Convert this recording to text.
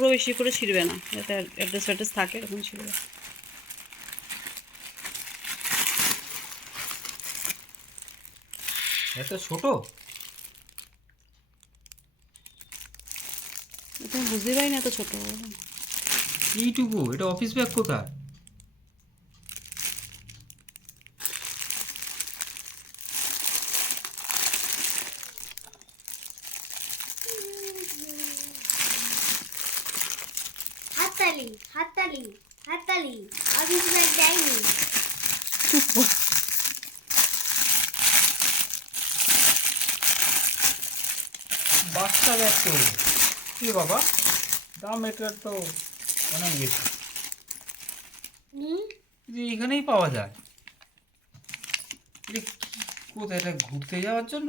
পুরো বেশি করে ছিঁড়বে না, যাতে অ্যাড্রেস ফ্যাড্রেস থাকে এরকম ছিঁড়বে। এত ছোট? এটা আমি বুঝতেই পারি না এত ছোটো। এইটুকু? এটা অফিস ব্যাগ কোথায়? হাততালি হাততালি হাততালি, অফিস ব্যাগ দেয়নি। বাচ্চা ব্যাগ তো। কি বাবা, দাম এটার তো অনেক বেশি। যে এখানেই পাওয়া যায়। এটা কোথায়, এটা ঘুরতে যাওয়ার জন্য?